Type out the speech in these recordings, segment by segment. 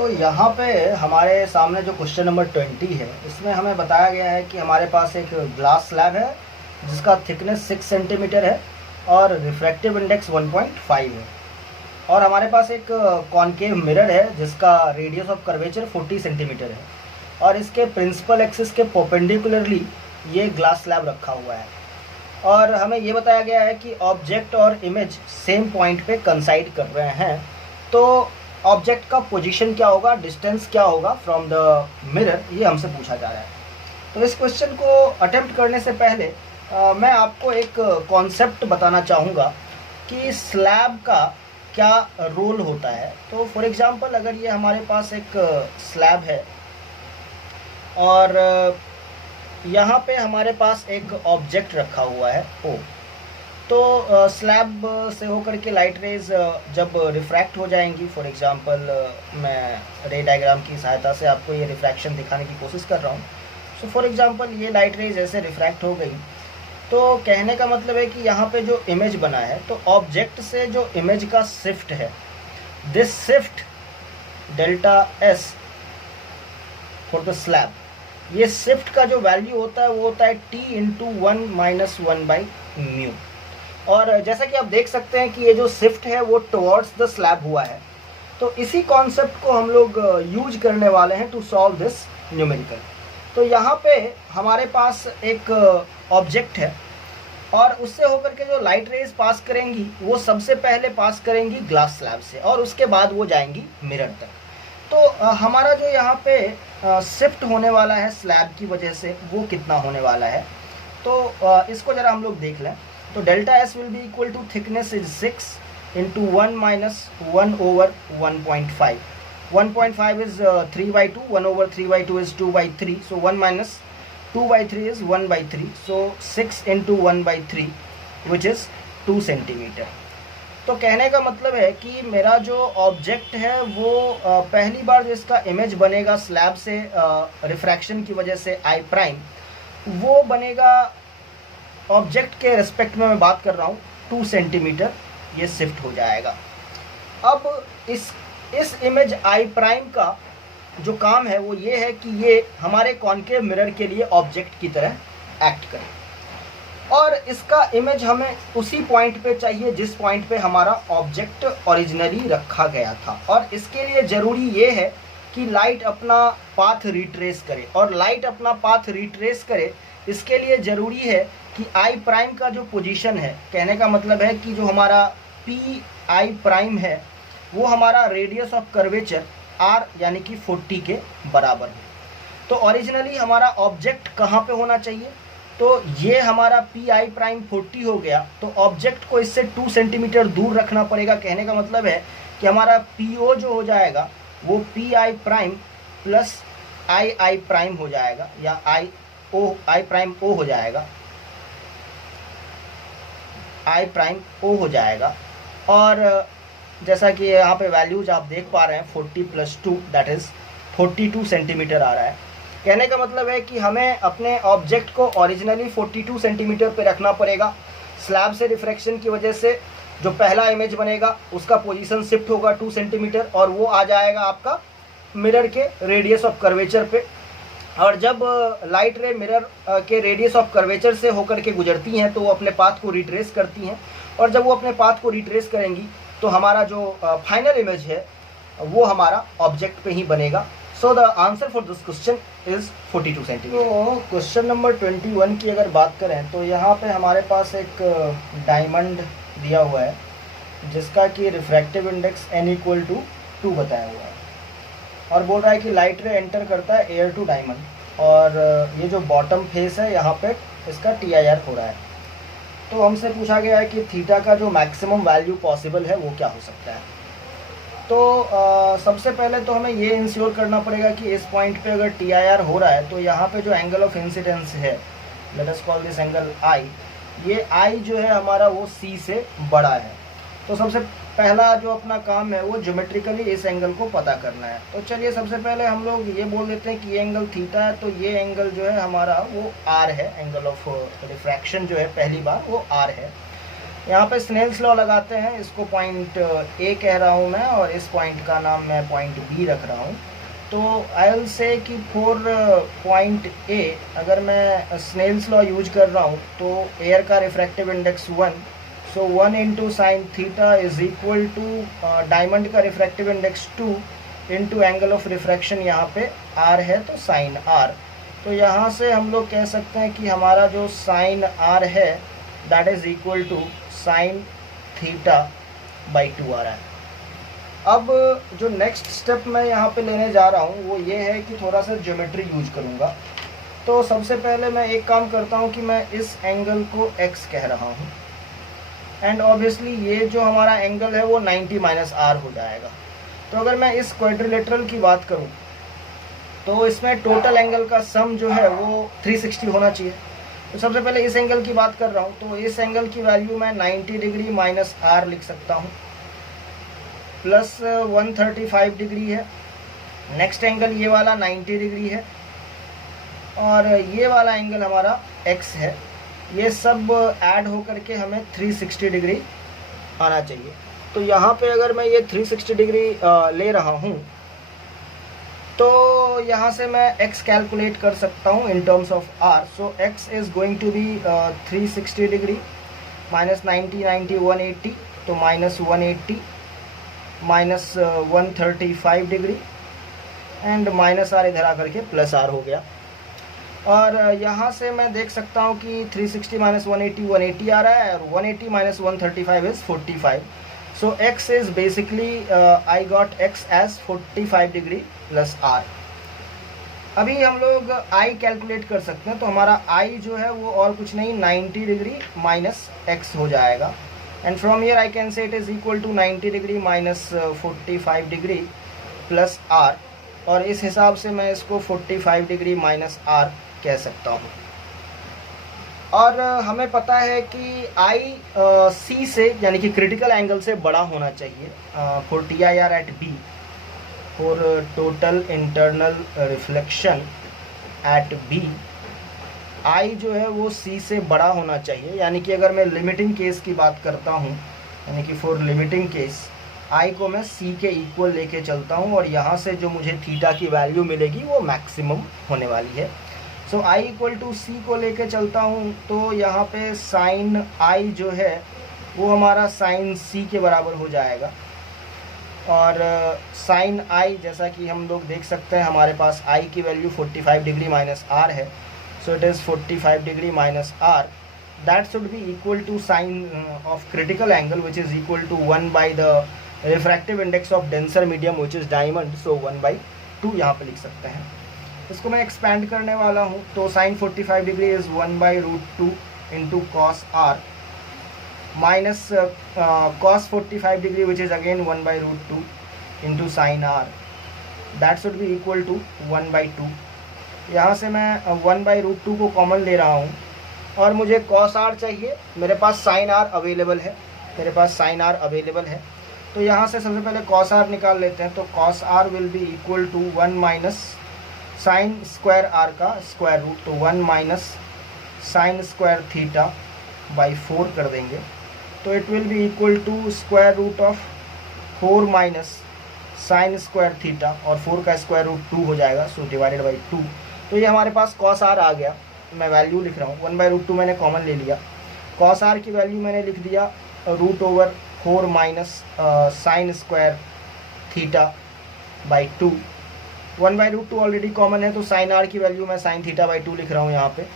तो यहाँ पे हमारे सामने जो क्वेश्चन नंबर 20 है, इसमें हमें बताया गया है कि हमारे पास एक ग्लास स्लैब है जिसका थिकनेस 6 सेंटीमीटर है और रिफ्रैक्टिव इंडेक्स 1.5 है, और हमारे पास एक कॉनकेव मिरर है जिसका रेडियस ऑफ कर्वेचर 40 सेंटीमीटर है, और इसके प्रिंसिपल एक्सिस के परपेंडिकुलरली ये ग्लास स्लैब रखा हुआ है। और हमें ये बताया गया है कि ऑब्जेक्ट और इमेज सेम पॉइंट पे कंसाइड कर रहे हैं, तो ऑब्जेक्ट का पोजीशन क्या होगा, डिस्टेंस क्या होगा फ्रॉम द मिरर, ये हमसे पूछा जा रहा है। तो इस क्वेश्चन को अटेम्प्ट करने से पहले मैं आपको एक कॉन्सेप्ट बताना चाहूँगा कि स्लैब का क्या रोल होता है। तो फॉर एग्जांपल अगर ये हमारे पास एक स्लैब है और यहाँ पे हमारे पास एक ऑब्जेक्ट रखा हुआ है ओ, तो स्लैब से होकर के लाइट रेज जब रिफ्रैक्ट हो जाएंगी, फॉर एग्जांपल मैं रे डायग्राम की सहायता से आपको ये रिफ्रैक्शन दिखाने की कोशिश कर रहा हूँ। सो फॉर एग्जांपल ये लाइट रेज ऐसे रिफ्रैक्ट हो गई, तो कहने का मतलब है कि यहाँ पे जो इमेज बना है, तो ऑब्जेक्ट से जो इमेज का शिफ्ट है, this shift delta S for the slab, ये शिफ्ट का जो वैल्यू होता है वो होता है t इंटू 1-1/μ। और जैसा कि आप देख सकते हैं कि ये जो शिफ्ट है वो टुवर्ड्स द स्लैब हुआ है, तो इसी कॉन्सेप्ट को हम लोग यूज करने वाले हैं टू सॉल्व दिस न्यूमेरिकल। तो यहाँ पे हमारे पास एक ऑब्जेक्ट है और उससे होकर के जो लाइट रेज पास करेंगी वो सबसे पहले पास करेंगी ग्लास स्लैब से और उसके बाद वो जाएंगी मिरर तक। तो हमारा जो यहाँ पे शिफ्ट होने वाला है स्लैब की वजह से वो कितना होने वाला है, तो इसको ज़रा हम लोग देख लें। तो delta s will be equal to thickness is 6 into 1 minus 1/1.5। 1.5 is 3/2, 1/3/2 is 2/3, so 1 minus 2/3 is 1/3, so 6 into 1/3 which is 2 centimetre. तो कहने का मतलब है कि मेरा जो ऑब्जेक्ट है वो पहली बार जो इसका इमेज बनेगा स्लैब से रिफ्रैक्शन की वजह से आई प्राइम, वो बनेगा ऑब्जेक्ट के रिस्पेक्ट में मैं बात कर रहा हूँ 2 सेंटीमीटर, ये शिफ्ट हो जाएगा। अब इस इमेज आई प्राइम का जो काम है वो ये है कि ये हमारे कॉनकेव मिरर के लिए ऑब्जेक्ट की तरह एक्ट करे, और इसका इमेज हमें उसी पॉइंट पे चाहिए जिस पॉइंट पे हमारा ऑब्जेक्ट ओरिजिनली रखा गया था। और इसके लिए ज़रूरी ये है कि लाइट अपना पाथ रिट्रेस करे, और लाइट अपना पाथ रिट्रेस करे इसके लिए ज़रूरी है कि आई प्राइम का जो पोजीशन है, कहने का मतलब है कि जो हमारा पी आई प्राइम है वो हमारा रेडियस ऑफ कर्वेचर आर यानी कि 40 के बराबर है। तो ओरिजिनली हमारा ऑब्जेक्ट कहाँ पे होना चाहिए, तो ये हमारा पी आई प्राइम 40 हो गया, तो ऑब्जेक्ट को इससे 2 सेंटीमीटर दूर रखना पड़ेगा। कहने का मतलब है कि हमारा पी ओ जो हो जाएगा वो P I prime plus I prime हो जाएगा, या आई प्राइम ओ हो जाएगा, आई प्राइम ओ हो जाएगा। और जैसा कि यहाँ पे वैल्यूज आप देख पा रहे हैं 40 + 2 दैट इज़ 42 सेंटीमीटर आ रहा है। कहने का मतलब है कि हमें अपने ऑब्जेक्ट को ओरिजिनली 42 सेंटीमीटर पे रखना पड़ेगा। स्लैब से रिफ्रैक्शन की वजह से जो पहला इमेज बनेगा उसका पोजीशन शिफ्ट होगा 2 सेंटीमीटर, और वो आ जाएगा आपका मिरर के रेडियस ऑफ कर्वेचर पे। और जब लाइट रे मिरर के रेडियस ऑफ कर्वेचर से होकर के गुजरती हैं तो वो अपने पाथ को रिट्रेस करती हैं, और जब वो अपने पाथ को रिट्रेस करेंगी तो हमारा जो फाइनल इमेज है वो हमारा ऑब्जेक्ट पे ही बनेगा। So the answer for this question is 42 centimetre. तो क्वेश्चन नंबर 21 की अगर बात करें तो यहाँ पे हमारे पास एक डायमंड दिया हुआ है जिसका कि रिफ्रैक्टिव इंडेक्स n = 2 बताया हुआ है, और बोल रहा है कि लाइट रे एंटर करता है एयर टू डायमंड, और ये जो बॉटम फेस है यहाँ पे इसका TIR हो रहा है। तो हमसे पूछा गया है कि थीटा का जो मैक्सिमम वैल्यू पॉसिबल है वो क्या हो सकता है। तो सबसे पहले तो हमें ये इंश्योर करना पड़ेगा कि इस पॉइंट पे अगर TIR हो रहा है तो यहाँ पे जो एंगल ऑफ इंसिडेंस है, let us call this angle I, ये I जो है हमारा वो C से बड़ा है। तो सबसे पहला जो अपना काम है वो ज्योमेट्रिकली इस एंगल को पता करना है। तो चलिए सबसे पहले हम लोग ये बोल देते हैं कि ये एंगल थीटा है, तो ये एंगल जो है हमारा वो R है, एंगल ऑफ रिफ्रैक्शन जो है पहली बार वो R है। यहाँ पे स्नेल्स लॉ लगाते हैं, इसको पॉइंट ए कह रहा हूँ मैं और इस पॉइंट का नाम मैं पॉइंट बी रख रहा हूँ। तो आई विल से कि फॉर पॉइंट ए अगर मैं स्नेल्स लॉ यूज कर रहा हूँ तो एयर का refractive index 1, so 1 into sine theta is equal to diamond का refractive index 2 into angle of refraction यहाँ पे आर है तो साइन आर। तो यहाँ से हम लोग कह सकते हैं कि हमारा जो साइन आर है that is equal to sine theta by 2 आ रहा है। अब जो नेक्स्ट स्टेप मैं यहाँ पे लेने जा रहा हूँ वो ये है कि थोड़ा सा ज्योमेट्री यूज करूँगा। तो सबसे पहले मैं एक काम करता हूँ कि मैं इस एंगल को x कह रहा हूँ एंड ऑब्वियसली ये जो हमारा एंगल है वो 90 माइनस आर हो जाएगा। तो अगर मैं इस क्वाड्रिलेटरल की बात करूँ तो इसमें टोटल एंगल का सम जो है वो 360 होना चाहिए। तो सबसे पहले इस एंगल की बात कर रहा हूँ तो इस एंगल की वैल्यू मैं 90 डिग्री माइनस आर लिख सकता हूँ, प्लस 135 डिग्री है। नेक्स्ट एंगल ये वाला 90 डिग्री है और ये वाला एंगल हमारा x है। ये सब ऐड होकर के हमें 360 डिग्री आना चाहिए। तो यहाँ पे अगर मैं ये 360 डिग्री ले रहा हूँ तो यहाँ से मैं x कैलकुलेट कर सकता हूँ in terms of r। So x is going to be 360 degree minus 90 90 180, तो minus 180 minus 135 degree and minus r इधर आकर के प्लस आर हो गया। और यहाँ से मैं देख सकता हूँ कि 360 माइनस 180 180 आ रहा है और 180 minus 135 is 45। So x is basically I got x as 45 degree plus r। अभी हम लोग i कैलकुलेट कर सकते हैं तो हमारा i जो है वो और कुछ नहीं 90 डिग्री माइनस x हो जाएगा and from here I can say it is equal to 90 degree minus 45 degree plus r। और इस हिसाब से मैं इसको 45 डिग्री माइनस r कह सकता हूँ। और हमें पता है कि i c से यानी कि क्रिटिकल एंगल से बड़ा होना चाहिए for T I R at B for total internal reflection at B. i जो है वो c से बड़ा होना चाहिए, यानी कि अगर मैं लिमिटिंग केस की बात करता हूँ यानी कि फॉर लिमिटिंग केस i को मैं c के इक्वल लेके चलता हूँ और यहाँ से जो मुझे थीटा की वैल्यू मिलेगी वो मैक्सिमम होने वाली है। सो i इक्वल टू c को लेके चलता हूँ तो यहाँ पे साइन i जो है वो हमारा साइन c के बराबर हो जाएगा। और साइन i जैसा कि हम लोग देख सकते हैं हमारे पास i की वैल्यू 45 डिग्री माइनस r है। So it is 45 degree minus r. That should be equal to sine of critical angle, which is equal to 1 by the refractive index of denser medium, which is diamond. So 1 by 2 यहाँ पे लिख सकते हैं। इसको मैं expand करने वाला हूँ तो sine 45 degree is 1 by √2 into cos r minus cos 45 degree which is again 1 by √2 into sine r। That should be equal to 1 by 2। यहाँ से मैं 1 by √2 को कॉमन ले रहा हूँ और मुझे cos r चाहिए। मेरे पास sin r अवेलेबल है, तो यहाँ से सबसे पहले cos r निकाल लेते हैं। तो cos r will be equal to 1 minus sine square r का स्क्वायर रूट, तो 1 minus sine square theta by 4 कर देंगे। तो it will be equal to square root of 4 minus sine square theta और 4 का स्क्वायर रूट 2 हो जाएगा, so divided by 2। तो ये हमारे पास cos r आ गया। मैं वैल्यू लिख रहा हूँ 1 by √2 मैंने कॉमन ले लिया। cos r की वैल्यू मैंने लिख दिया √4 minus sine square theta by 2। 1 by √2 already common है तो साइन r की वैल्यू मैं साइन थीटा बाई 2 लिख रहा हूँ यहाँ पे।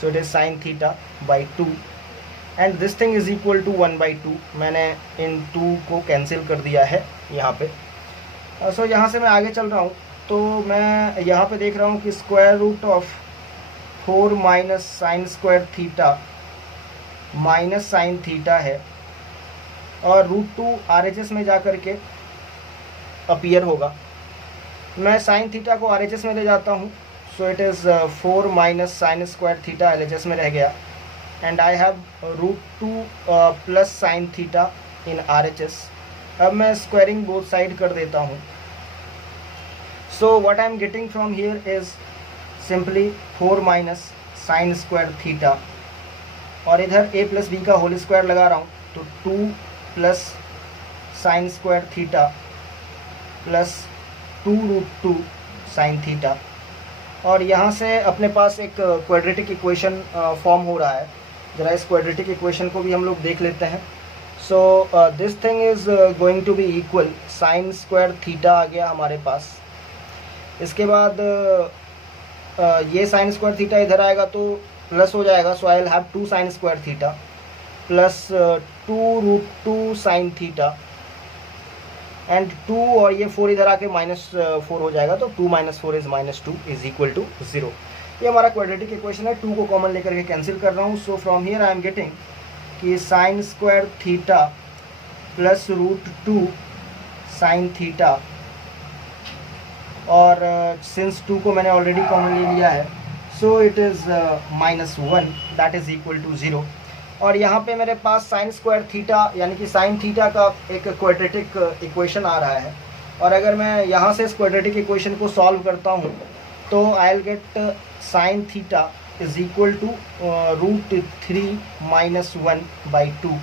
So it is sine theta by 2 and this thing is equal to 1 by 2। मैंने इन 2 को कैंसिल कर दिया है यहाँ पे। सो यहाँ से मैं आगे चल रहा हूँ तो मैं यहाँ पे देख रहा हूँ कि square root of 4 minus sine square theta minus sine theta है और √2 RHS में जा कर के अपीयर होगा। मैं साइन थीटा को RHS में ले जाता हूँ, सो it is 4 minus sine square theta LHS में रह गया and I have √2 plus sine theta in RHS। अब मैं स्क्वायरिंग बोथ साइड कर देता हूँ। So what I am getting from here is simply 4 minus sin square theta और इधर a plus b का होल स्क्वायर लगा रहा हूँ तो 2 plus sign square theta plus 2√2 sine theta. और यहाँ से अपने पास एक क्वाड्रेटिक इक्वेशन फॉर्म हो रहा है। ज़रा इस क्वाड्रेटिक इक्वेशन को भी हम लोग देख लेते हैं। So this thing is going to be equal sine square theta आ गया हमारे पास। इसके बाद ये साइन स्क्वायर थीटा इधर आएगा तो प्लस हो जाएगा, so I will have 2 sine square theta plus 2√2 sine theta and 2 और ये 4 इधर आके -4 हो जाएगा, तो 2 - 4 इज -2 इज इक्वल टू 0। ये हमारा क्वाड्रेटिक इक्वेशन है। 2 को कॉमन लेकर के कैंसिल कर रहा हूँ। So from here I am getting कि sine square theta plus √2 sine theta, और सिंस 2 को मैंने ऑलरेडी कॉमन ले लिया है, so it is -1 that is equal to 0। और यहाँ पे मेरे पास साइन स्क्वायर थीटा यानी कि साइन थीटा का एक क्वाड्रेटिक इक्वेशन आ रहा है। और अगर मैं यहाँ से इस क्वाड्रेटिक इक्वेशन को सॉल्व करता हूँ तो I will get sine theta is equal to √3 - 1/2।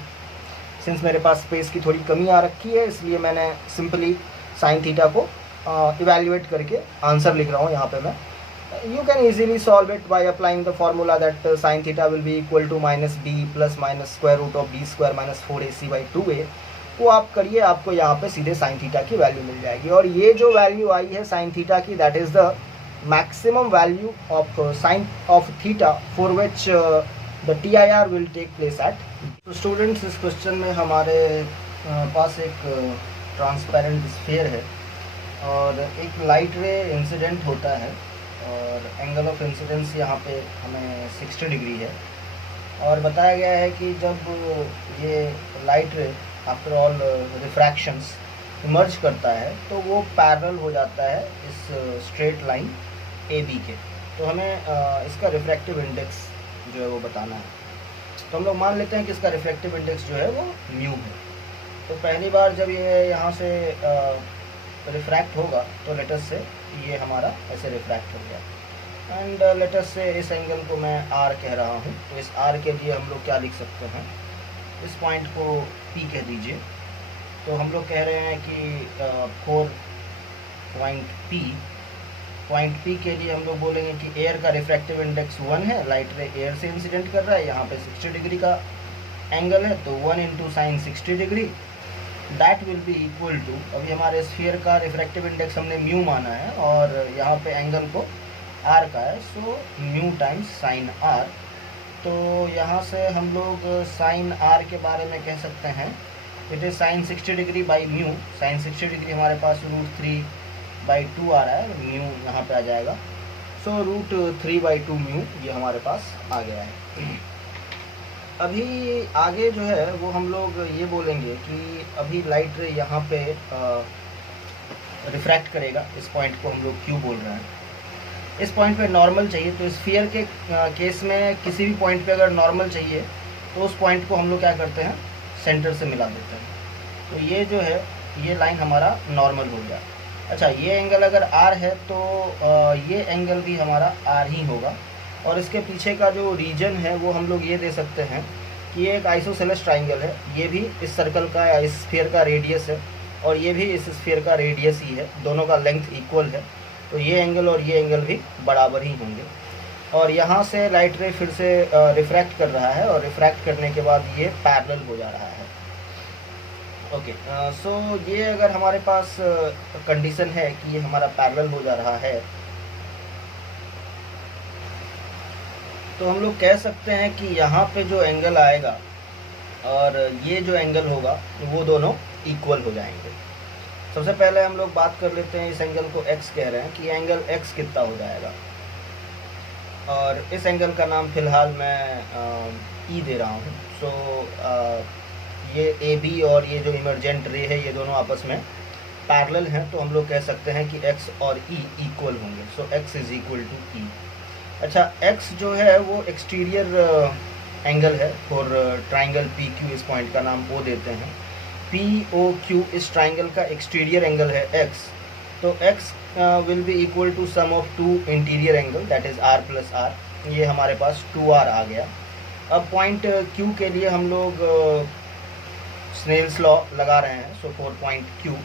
Since मेरे पास स्पेस की थोड़ी कमी आ रखी है, इसलिए मैंने सिंपली साइन थीटा को इवैल्यूएट करके आंसर लिख रहा हूँ यहाँ पे मैं। You can easily solve it by applying the formula that sin theta will be equal to -b plus minus square root of b square minus 4ac/2a। वो आप करिए, आपको यहाँ पे सीधे sin थीटा की वैल्यू मिल जाएगी। और ये जो वैल्यू आई है sin थीटा की, that is the maximum value of sin of theta for which the TIR will take place at. तो स्टूडेंट्स, इस क्वेश्चन में हमारे पास एक ट्रांसपेरेंट स्फीयर है और एक लाइट रे इंसिडेंट होता है, और एंगल ऑफ इंसिडेंस यहाँ पे हमें 60 डिग्री है। और बताया गया है कि जब ये लाइट रे आफ्टर ऑल रिफ्रैक्शंस इमर्ज करता है तो वो पैरेलल हो जाता है इस स्ट्रेट लाइन AB के। तो हमें इसका रिफ्रैक्टिव इंडेक्स जो है वो बताना है। तो हम लोग मान लेते हैं कि इसका रिफ्रैक्टिव इंडेक्स जो है वो म्यू है। तो पहली बार जब ये यहाँ से रिफ्रैक्ट होगा तो लेटस से ये हमारा ऐसे रिफ्रैक्ट हो गया, एंड लेटस से इस एंगल को मैं R कह रहा हूँ। तो इस R के लिए हम लोग क्या लिख सकते हैं, इस पॉइंट को P कह दीजिए। तो हम लोग कह रहे हैं कि पॉइंट P के लिए हम लोग बोलेंगे कि एयर का रिफ्रैक्टिव इंडेक्स 1 है, लाइट रे एयर से इंसिडेंट कर रहा है, यहाँ पे 60 डिग्री का एंगल है, तो 1 × sin 60 degree that will be equal to, अभी हमारे स्फीयर का रिफ्रैक्टिव इंडेक्स हमने म्यू माना है और यहाँ पे एंगल को R का है, so mu times sign R। तो यहाँ से हम लोग साइन R के बारे में कह सकते हैं it is sine 60 degree by mu. Sine 60 degree हमारे पास √3/2 आ रहा है, म्यू यहाँ पे आ जाएगा, सो √3/2 म्यू ये हमारे पास आ गया है। अभी आगे जो है वो हम लोग ये बोलेंगे कि अभी लाइट रे यहाँ पे रिफ्रैक्ट करेगा। इस पॉइंट को हम लोग क्यों बोल रहे हैं, इस पॉइंट पे नॉर्मल चाहिए। तो स्फीयर के केस में किसी भी पॉइंट पे अगर नॉर्मल चाहिए तो उस पॉइंट को हम लोग क्या करते हैं, सेंटर से मिला देते हैं। तो ये जो है ये लाइन हमारा नॉर्मल हो गया। अच्छा, ये एंगल अगर R है तो ये एंगल भी हमारा R ही होगा। और इसके पीछे का जो रीजन है वो हम लोग ये दे सकते हैं कि ये एक आइसोसेलेस ट्राइंगल है, ये भी इस सर्कल का या इस स्फीयर का रेडियस है और ये भी इस स्फीयर का रेडियस ही है, दोनों का लेंथ इक्वल है। तो ये एंगल और ये एंगल भी बराबर ही होंगे। और यहाँ से लाइट रे फिर से रिफ्रैक्ट कर रहा है और रिफ्रैक्ट करने के बाद ये पैरेलल हो जा रहा है। ओके, सो ये अगर हमारे पास कंडीशन है कि ये हमारा पैरेलल हो जा रहा है तो हम लोग कह सकते हैं कि यहाँ पे जो एंगल आएगा और ये जो एंगल होगा वो दोनों इक्वल हो जाएंगे। सबसे पहले हम लोग बात कर लेते हैं, इस एंगल को x कह रहे हैं कि एंगल x कितना हो जाएगा। और इस एंगल का नाम फिलहाल मैं E दे रहा हूँ। सो ये AB और ये जो इमर्जेंट रे है ये दोनों आपस में पैरेलल हैं, तो हम लोग कह सकते हैं कि x और E इक्वल होंगे। So x is equal to E। अच्छा, x जो है वो एक्सटीरियर एंगल है फॉर ट्राइंगल PQ, इस पॉइंट का नाम O देते हैं। POQ इस ट्राइंगल का एक्सटीरियर एंगल है x, तो x will be equal to sum of two interior angle that is R + R। ये हमारे पास 2R आ गया। अब पॉइंट Q के लिए हम लोग स्नेल्स लॉ लगा रहे हैं, सो 4 पॉइंट क्यू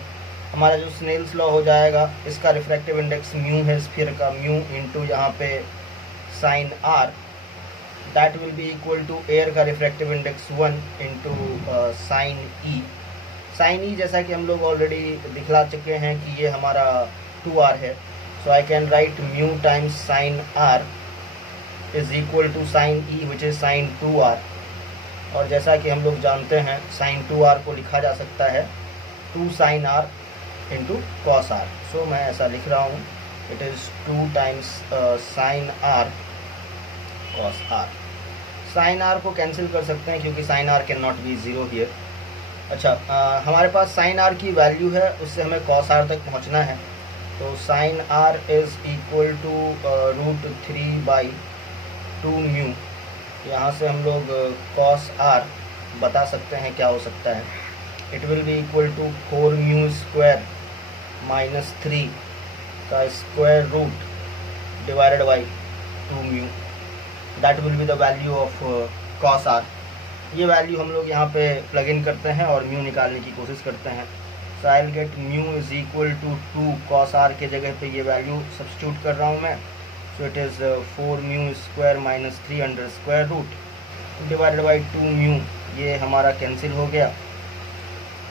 हमारा जो स्नेल्स लॉ हो जाएगा, इसका रिफ्रैक्टिव इंडेक्स म्यू है स्फीयर का, म्यू इंटू यहाँ पे sine R, that will be equal to air का refractive index 1 into sine E. Sine E जैसा कि हम लोग ऑलरेडी दिखला चुके हैं कि ये हमारा 2r है, so I can write mu times sine r is equal to sine e which is sine 2r। और जैसा कि हम लोग जानते हैं साइन 2r को लिखा जा सकता है 2 sine r into cos r, so मैं ऐसा लिख रहा हूँ, it is 2 times sine r cos r. Sine r को कैंसिल कर सकते हैं क्योंकि sine r can not be zero here. अच्छा, हमारे पास साइन आर की वैल्यू है, उससे हमें कॉस आर तक पहुँचना है, तो sine r is equal to √3/2 mu. यहाँ से हम लोग कॉस आर बता सकते हैं क्या हो सकता है, it will be equal to 4 mu square minus 3 का square root divided by 2 mu, that will be the value of cos R. ये वैल्यू हम लोग यहाँ पे प्लग इन करते हैं और म्यू निकालने की कोशिश करते हैं, so I will get mu is equal to 2 cos r के जगह पे ये वैल्यू सब्स्टिट्यूट कर रहा हूँ मैं, so it is 4 mu square minus 3 under square root divided by 2 mu. ये हमारा कैंसिल हो गया,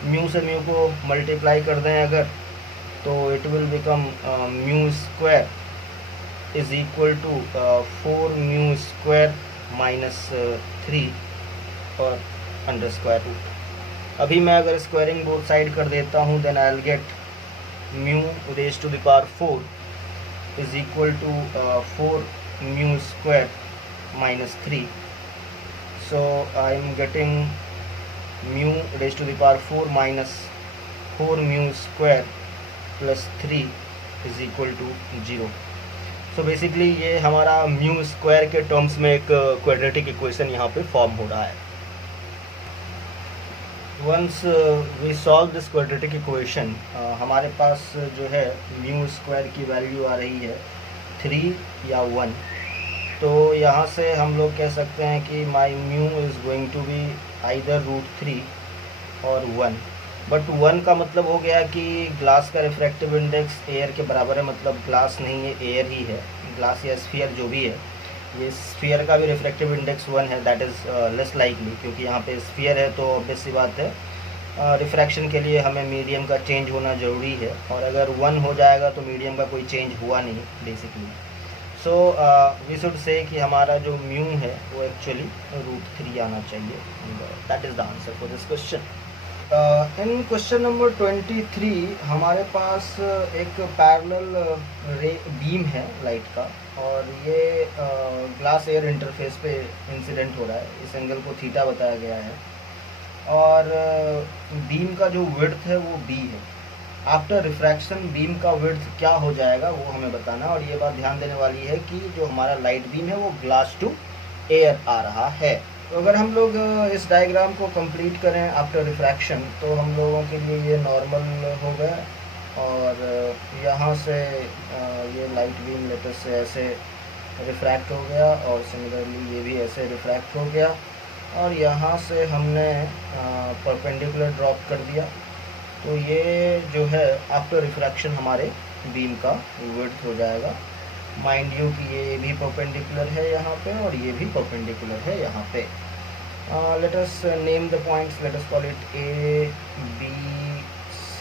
म्यू से म्यू को मल्टीप्लाई कर दें अगर, तो it will become mu square is equal to 4 mu square minus 3 और अंडर स्क्वायर रूट। अभी मैं अगर स्क्वायरिंग बोथ साइड कर देता हूँ, then I will get mu raise to the power 4 is equal to 4 mu square minus 3, so I am getting mu raise to the power 4 minus 4 mu square plus 3 is equal to 0। So basically ये हमारा mu square के terms में एक quadratic equation यहाँ पे form हो रहा है। Once we solve this quadratic equation, हमारे पास जो है म्यू स्क्वायर की वैल्यू आ रही है 3 या 1, तो यहाँ से हम लोग कह सकते हैं कि my mu is going to be either √3 और 1, बट 1 का मतलब हो गया कि ग्लास का रिफ्रैक्टिव इंडेक्स एयर के बराबर है, मतलब ग्लास नहीं है एयर ही है, ग्लास या स्फीयर जो भी है, ये स्फीयर का भी रिफ्रैक्टिव इंडेक्स 1 है, दैट इज़ लेस लाइकली, क्योंकि यहाँ पे स्फीयर है तो ऑब्वियस सी बात है रिफ्रैक्शन के लिए हमें मीडियम का चेंज होना ज़रूरी है, और अगर 1 हो जाएगा तो मीडियम का कोई चेंज हुआ नहीं basically. So we should say कि हमारा जो म्यू है वो एक्चुअली √3 आना चाहिए, that is the answer for this question. In question number 23 हमारे पास एक पैरेलल रे बीम है लाइट का, और ये ग्लास एयर इंटरफेस पे इंसिडेंट हो रहा है, इस एंगल को थीटा बताया गया है, और बीम का जो विड्थ है वो b है। आफ्टर रिफ्रैक्शन बीम का विड्थ क्या हो जाएगा वो हमें बताना, और ये बात ध्यान देने वाली है कि जो हमारा लाइट बीम है वो ग्लास टू एयर आ रहा है। तो अगर हम लोग इस डायग्राम को कंप्लीट करें आफ्टर रिफ्रैक्शन, तो हम लोगों के लिए ये नॉर्मल हो गया, और यहाँ से ये लाइट बीम लेटेस्ट से ऐसे रिफ्रैक्ट हो गया, और सिमिलरली ये भी ऐसे रिफ्रैक्ट हो गया, और यहाँ से हमने परपेंडिकुलर ड्रॉप कर दिया, तो ये जो है आफ्टर रिफ्रैक्शन हमारे बीम का विड्थ हो जाएगा। माइंड यू कि ये भी परपेंडिकुलर है यहाँ पे, और ये भी परपेंडिकुलर है यहाँ पे। Late us name the points, let us call it A, B, C,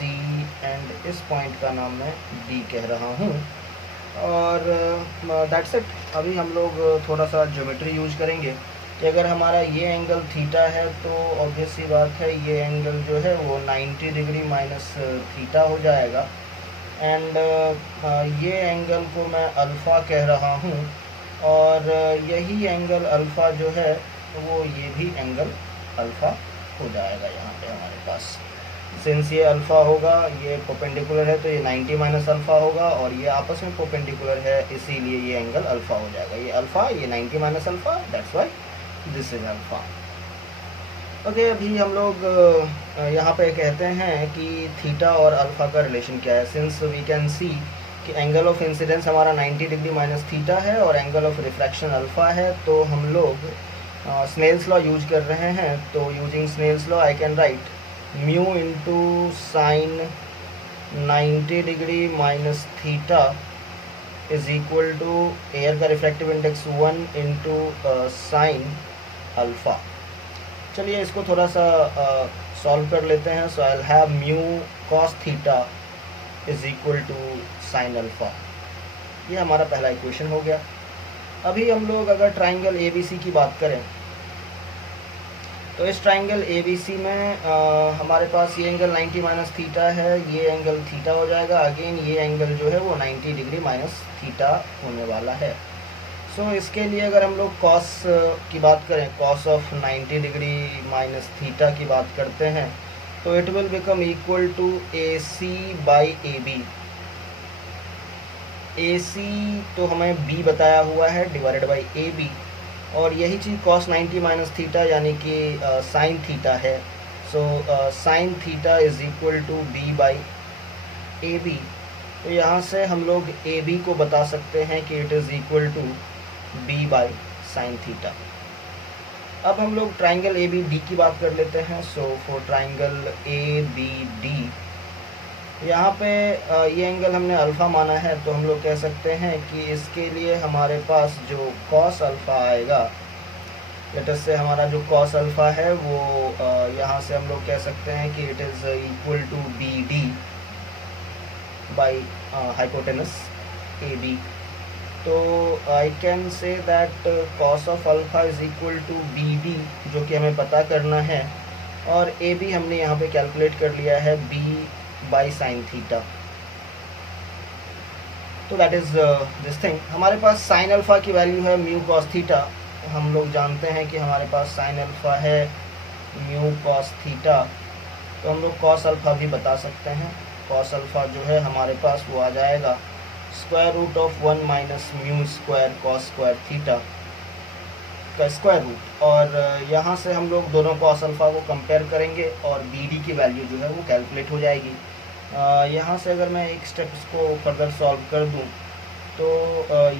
and इस पॉइंट का नाम मैं D कह रहा हूँ, और दैट्स इट। अभी हम लोग थोड़ा सा ज्योमेट्री यूज करेंगे कि अगर हमारा ये एंगल थीटा है तो ऑब्वियस सी बात है ये एंगल जो है वो 90 डिग्री माइनस थीटा हो जाएगा, एंड ये एंगल को मैं अल्फ़ा कह रहा हूँ, और यही एंगल अल्फ़ा जो है वो ये भी एंगल अल्फ़ा हो जाएगा यहाँ पे हमारे पास। सिंस ये अल्फ़ा होगा, ये परपेंडिकुलर है तो ये 90 माइनस अल्फ़ा होगा, और ये आपस में परपेंडिकुलर है इसीलिए ये एंगल अल्फ़ा हो जाएगा। ये अल्फ़ा, ये 90 minus alpha, that's why this is alpha. Okay, अभी हम लोग यहाँ पे कहते हैं कि थीटा और अल्फ़ा का रिलेशन क्या है। सिंस वी कैन सी कि एंगल ऑफ इंसिडेंस हमारा 90 डिग्री माइनस थीटा है और एंगल ऑफ रिफ्रैक्शन अल्फ़ा है, तो हम लोग स्नेल्स लॉ यूज कर रहे हैं। तो using Snell's law I can write mu into sine 90 degree minus theta is equal to air का refractive index 1 into sine alpha. चलिए इसको थोड़ा सा सॉल्व कर लेते हैं। So I will have mu cos theta is equal to sine alpha. ये हमारा पहला इक्वेशन हो गया। अभी हम लोग अगर ट्राइंगल ABC की बात करें तो इस ट्राइंगल ABC में हमारे पास ये एंगल 90 माइनस थीटा है, ये एंगल थीटा हो जाएगा। अगेन ये एंगल जो है वो 90 डिग्री माइनस थीटा होने वाला है। सो इसके लिए अगर हम लोग कॉस की बात करें, cos of 90 degree minus theta की बात करते हैं, तो it will become equal to AC by AB। AC तो हमें B बताया हुआ है डिवाइडेड बाई AB, और यही चीज़ cos 90 माइनस थीटा यानी कि साइन थीटा है। So sine theta is equal to B by AB। तो यहाँ से हम लोग AB को बता सकते हैं कि it is equal to B by sine theta. अब हम लोग ट्राइंगल ABD की बात कर लेते हैं। सो फॉर ट्राइंगल ABD यहाँ पे ये एंगल हमने अल्फ़ा माना है, तो हम लोग कह सकते हैं कि इसके लिए हमारे पास जो कॉस अल्फ़ा आएगा, लेट्स से हमारा जो कॉस अल्फ़ा है वो यहाँ से हम लोग कह सकते हैं कि it is equal to BD by hypotenuse AB। तो I can say that cos of alpha is equal to BD, जो कि हमें पता करना है, और AB हमने यहाँ पे कैलकुलेट कर लिया है B बाई साइन थीटा। तो दैट इज़ दिस थिंग। हमारे पास साइन अल्फ़ा की वैल्यू है म्यू कॉस थीटा। हम लोग जानते हैं कि हमारे पास साइन अल्फ़ा है म्यू कॉस थीटा, तो हम लोग कॉस अल्फ़ा भी बता सकते हैं। कॉस अल्फ़ा जो है हमारे पास वो आ जाएगा square root of 1 minus mu square cos square theta का स्क्वायर रूट, और यहाँ से हम लोग दोनों कॉस अल्फ़ा को कंपेयर करेंगे और BD की वैल्यू जो है वो कैलकुलेट हो जाएगी। यहाँ से अगर मैं एक स्टेप इसको फर्दर सॉल्व कर दूँ तो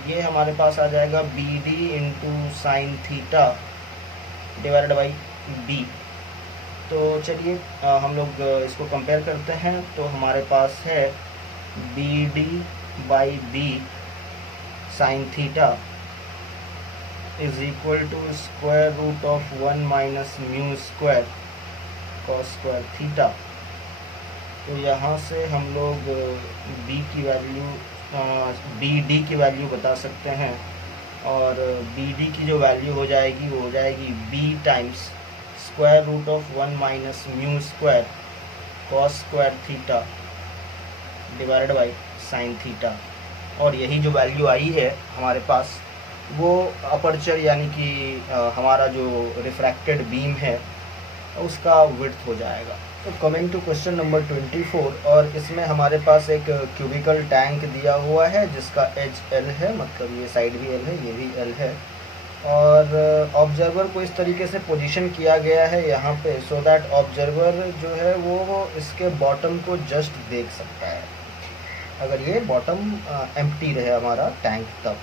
ये हमारे पास आ जाएगा BD into sine theta divided by B। तो चलिए हम लोग इसको कंपेयर करते हैं। तो हमारे पास है BD by B sine theta is equal to square root of 1 minus mu square cos square theta. तो यहाँ से हम लोग B की वैल्यू BD की वैल्यू बता सकते हैं, और BD की जो वैल्यू हो जाएगी वो हो जाएगी B times square root of 1 minus mu square cos square theta divided by sine theta. और यही जो वैल्यू आई है हमारे पास वो अपर्चर यानी कि हमारा जो रिफ्रैक्टेड बीम है उसका विड्थ हो जाएगा। तो कमिंग टू क्वेश्चन नंबर 24, और इसमें हमारे पास एक क्यूबिकल टैंक दिया हुआ है जिसका एज L है, मतलब ये साइड भी L है, ये भी L है, और ऑब्जर्वर को इस तरीके से पोजीशन किया गया है यहाँ पे, सो दैट ऑब्जर्वर जो है वो इसके बॉटम को जस्ट देख सकता है अगर ये बॉटम एम्प्टी रहे हमारा टैंक तब।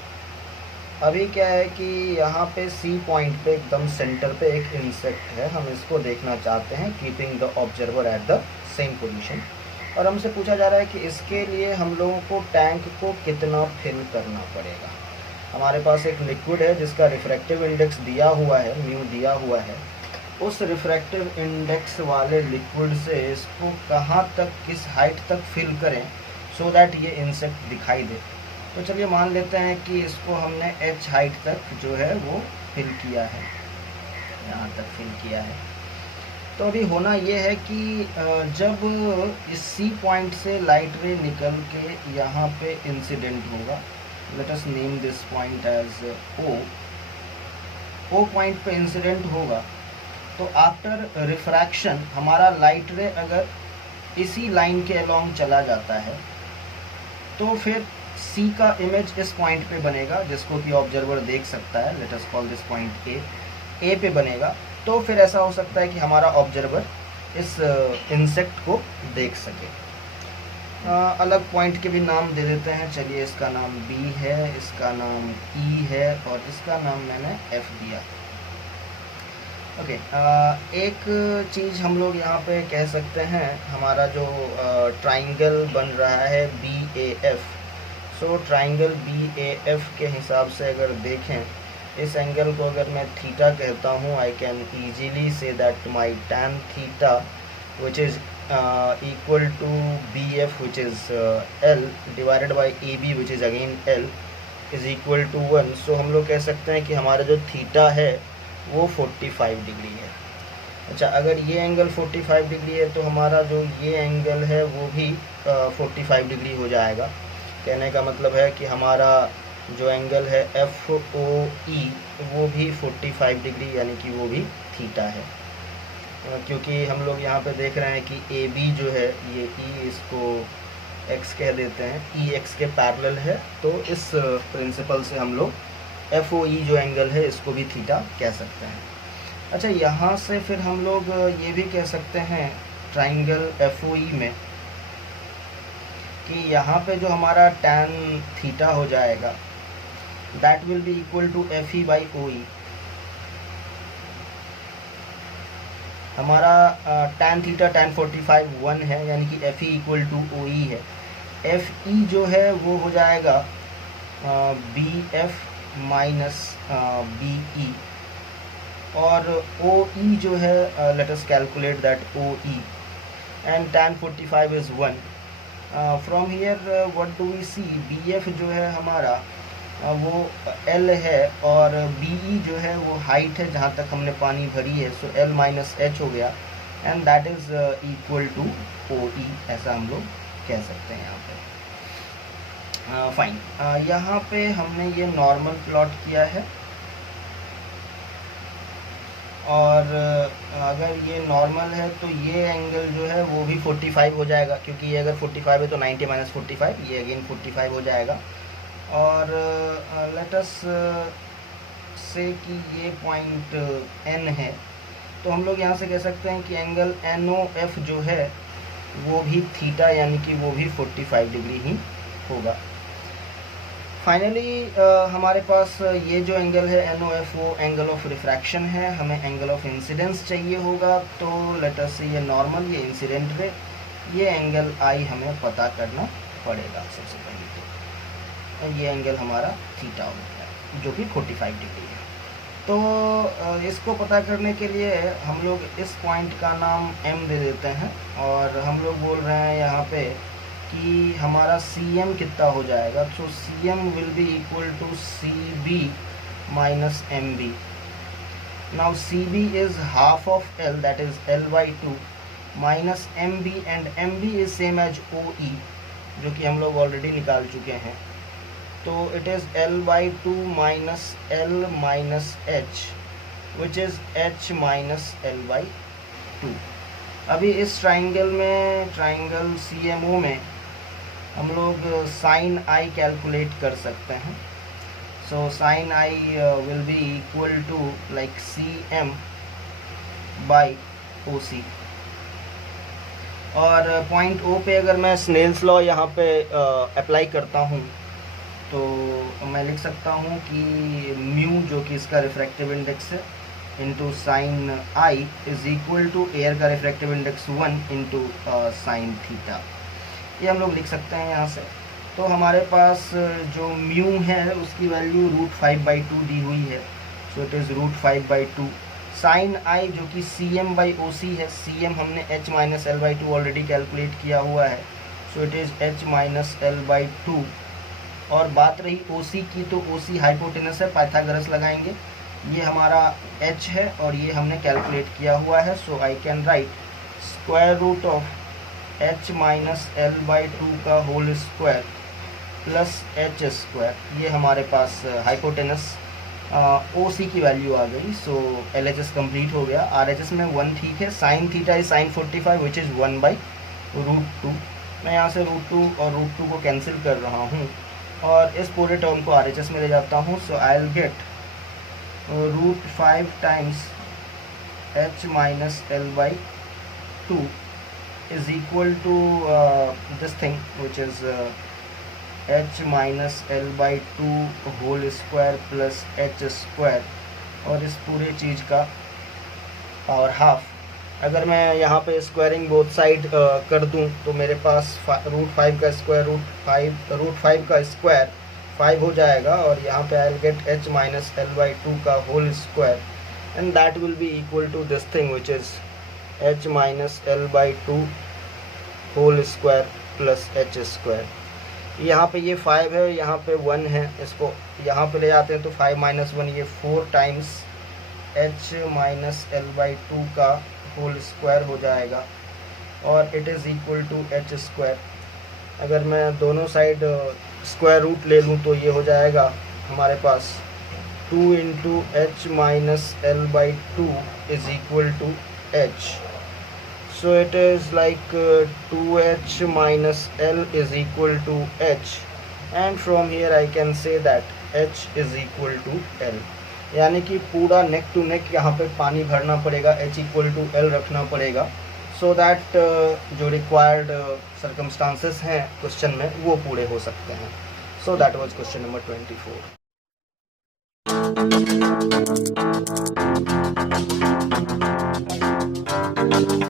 अभी क्या है कि यहाँ पे C पॉइंट पे एकदम सेंटर पे एक इंसेक्ट है, हम इसको देखना चाहते हैं keeping the observer at the same position, और हमसे पूछा जा रहा है कि इसके लिए हम लोगों को टैंक को कितना फिल करना पड़ेगा। हमारे पास एक लिक्विड है जिसका रिफ्रैक्टिव इंडेक्स दिया हुआ है, म्यू दिया हुआ है। उस रिफ्रैक्टिव इंडेक्स वाले लिक्विड से इसको कहाँ तक, किस हाइट तक फिल करें सो दैट ये इंसेक्ट दिखाई दे। तो चलिए मान लेते हैं कि इसको हमने H हाइट तक जो है वो फिल किया है, यहाँ तक फिल किया है। तो अभी होना ये है कि जब इस C पॉइंट से लाइट रे निकल के यहाँ पे इंसिडेंट होगा, let us name this point as O point पे इंसिडेंट होगा, तो आफ्टर रिफ्रैक्शन हमारा लाइट रे अगर इसी लाइन के अलोंग चला जाता है तो फिर C का इमेज इस पॉइंट पे बनेगा जिसको कि ऑब्जर्वर देख सकता है, let us call this point A पे बनेगा। तो फिर ऐसा हो सकता है कि हमारा ऑब्जर्वर इस इंसेक्ट को देख सके। अलग पॉइंट के भी नाम दे देते हैं। चलिए इसका नाम B है, इसका नाम E है, और इसका नाम मैंने F दिया। ओके, एक चीज़ हम लोग यहाँ पे कह सकते हैं, हमारा जो ट्राइंगल बन रहा है B A F, so triangle B A F के हिसाब से अगर देखें, इस एंगल को अगर मैं थीटा कहता हूँ, I can easily say that my tan theta which is equal to B F which is L divided by A B which is again L is equal to 1। So हम लोग कह सकते हैं कि हमारा जो थीटा है वो 45 डिग्री है। अच्छा, अगर ये एंगल 45 डिग्री है तो हमारा जो ये एंगल है वो भी 45 डिग्री हो जाएगा। कहने का मतलब है कि हमारा जो एंगल है एफ ओ ई वो भी 45 डिग्री यानी कि वो भी थीटा है। क्योंकि हम लोग यहाँ पे देख रहे हैं कि ए बी जो है ये ई, इसको एक्स कह देते हैं, ई एक्स के पैरेलल है, तो इस प्रिंसिपल से हम लोग एफ ओ ई जो एंगल है इसको भी थीटा कह सकते हैं। अच्छा, यहाँ से फिर हम लोग ये भी कह सकते हैं ट्राइंगल एफ ओ ई में कि यहाँ पे जो हमारा टैन थीटा हो जाएगा that will be equal to F E by O E. हमारा टैन थीटा टैन 45 1 है, यानी कि F E equal to O E है। एफ ई जो है वो हो जाएगा B F minus B E, और ओ ई जो है let us calculate that O E, and tan 45 is 1। From here what do we see, B F जो है हमारा वो एल है, और बी ई जो है वो हाइट है जहाँ तक हमने पानी भरी है, सो एल माइनस एच हो गया, and that is equal to O E, ऐसा हम लोग कह सकते हैं यहाँ पे। फाइन, यहाँ पे हमने ये नॉर्मल प्लॉट किया है, और अगर ये नॉर्मल है तो ये एंगल जो है वो भी 45 हो जाएगा, क्योंकि ये अगर 45 है तो 90 माइनस 45, ये अगेन 45 हो जाएगा। और लेट अस से कि ये पॉइंट एन है, तो हम लोग यहाँ से कह सकते हैं कि एंगल एन ओ एफ जो है वो भी थीटा यानी कि वो भी 45 डिग्री ही होगा। फाइनली हमारे पास ये जो एंगल है एन ओ एफ वो एंगल ऑफ रिफ्रैक्शन है, हमें एंगल ऑफ इंसिडेंस चाहिए होगा, तो लेट अस से ये नॉर्मल, ये इंसिडेंट रे, ये एंगल आई हमें पता करना पड़ेगा सबसे पहले। तो ये एंगल हमारा थीटा हो गया जो कि 45 डिग्री है। तो इसको पता करने के लिए हम लोग इस पॉइंट का नाम m दे देते हैं, और हम लोग बोल रहे हैं यहाँ पे कि हमारा cm कितना हो जाएगा, तो cm will be equal to cb minus mb। Now cb is half of l, that is l/2 minus mb, and mb is same as oe जो कि हम लोग ऑलरेडी निकाल चुके हैं। तो it is l/2 minus l minus h which is h minus l/2। अभी इस ट्राइंगल में, ट्राइंगल CMO में हम लोग साइन i कैलकुलेट कर सकते हैं। So sine i will be equal to like CM by OC। और पॉइंट O पे अगर मैं स्नेल्स लॉ यहाँ पे अप्लाई करता हूँ तो मैं लिख सकता हूँ कि म्यू जो कि इसका रिफ्रैक्टिव इंडेक्स है into sine i is equal to air का refractive index 1 into sine theta, ये हम लोग लिख सकते हैं यहाँ से। तो हमारे पास जो म्यू है उसकी वैल्यू √5/2 दी हुई है, सो इट इज़ √5/2। साइन आई जो कि CM/OC है, CM हमने h minus l/2 already calculate किया हुआ है, so it is h minus l/2। और बात रही OC की, तो OC हाइपोटेनस है, पाइथागोरस लगाएंगे, ये हमारा h है और ये हमने कैलकुलेट किया हुआ है, so I can write square root of h minus l/2 का whole square plus h square, ये हमारे पास हाइपोटेनस OC की वैल्यू आ गई। सो LHS कंप्लीट हो गया, RHS में 1 ठीक है, sign theta is sine 45 which is 1/√2। मैं यहाँ से √2 और √2 को कैंसिल कर रहा हूँ और इस पूरे टर्म को RHS में ले जाता हूँ, so I will get √5 times h minus l/2 is equal to this thing which is h minus l/2 whole square plus h square, और इस पूरे चीज़ का और हाफ। अगर मैं यहाँ पे स्क्वायरिंग बोथ साइड कर दूँ तो मेरे पास √5 का स्क्वायर √5 का स्क्वायर 5 हो जाएगा, और यहाँ पे I will get h minus l/2 का whole square, and that will be equal to this thing which is h minus l/2 whole square plus h square. यहाँ पे ये 5 है, यहाँ पे 1 है, इसको यहाँ पे ले जाते हैं तो 5 माइनस 1 ये 4 टाइम्स h माइनस l/2 का होल स्क्वायर हो जाएगा, और it is equal to h square. अगर मैं दोनों साइड स्क्वायर रूट ले लूँ तो ये हो जाएगा हमारे पास 2 into h minus l/2 is equal to h। So it is like 2h minus l is equal to h, and from here I can say that h is equal to l। यानी कि पूरा neck to neck यहाँ पे पानी भरना पड़ेगा, h equal to l रखना पड़ेगा, सो दैट जो रिक्वायर्ड सर्कमस्टांसेस हैं क्वेश्चन में वो पूरे हो सकते हैं। So that was question number 24।